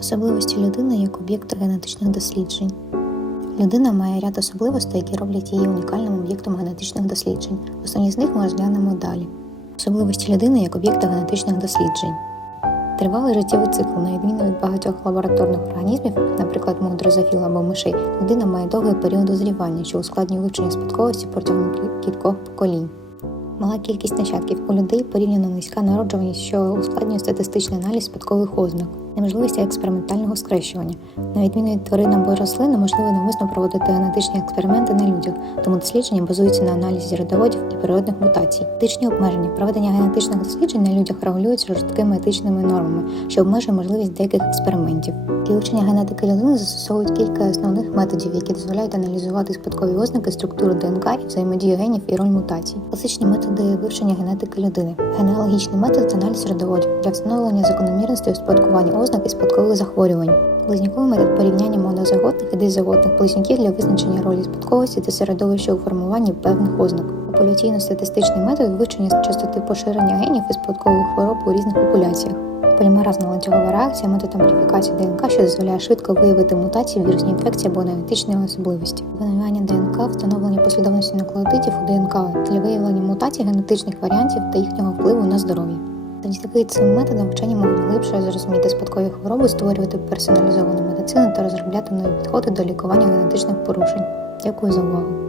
Особливості людини як об'єкта генетичних досліджень. Людина має ряд особливостей, які роблять її унікальним об'єктом генетичних досліджень. Основні з них ми розглянемо далі. Особливості людини як об'єкта генетичних досліджень. Тривалий життєвий цикл, на відміну від багатьох лабораторних організмів, наприклад, мух дрозофіл або мишей, людина має довгий період дозрівання, що ускладнює вивчення спадковості протягом кількох поколінь. Мала кількість нащадків у людей порівняно низька народжуваність, що ускладнює статистичний аналіз спадкових ознак, неможливість експериментального скрещування. На відміну від тварин або рослин, неможливо навмисно проводити генетичні експерименти на людях, тому дослідження базуються на аналізі родоводів і природних мутацій. Етичні обмеження проведення генетичних досліджень на людях регулюється жорсткими етичними нормами, що обмежує можливість деяких експериментів. Для вивчення генетики людини застосовують кілька основних методів, які дозволяють аналізувати спадкові ознаки, структуру ДНК взаємодію генів і роль мутацій. Класичні методи вивчення генетики людини. Генеалогічний метод це аналіз родоводів для встановлення закономірностей у спадкуванні ознак і спадкових захворювань. Близнюковий метод порівняння монозаготних і дизаготних близнюків для визначення ролі спадковості та середовища у формуванні певних ознак. Популяційно-статистичний метод вивчення частоти поширення генів і спадкових хвороб у різних популяціях. Полімеразна ланцюгова реакція метод ампліфікації ДНК, що дозволяє швидко виявити мутації, вірусні інфекції або генетичні особливості. Винування ДНК, встановлення послідовності нуклеотидів у ДНК для виявлення мутацій, генетичних варіантів та їхнього впливу на здоров'я. Завдяки цим методам вчені можуть глибше зрозуміти спадкові хвороби, створювати персоналізовану медицину та розробляти нові підходи до лікування генетичних порушень. Дякую за увагу.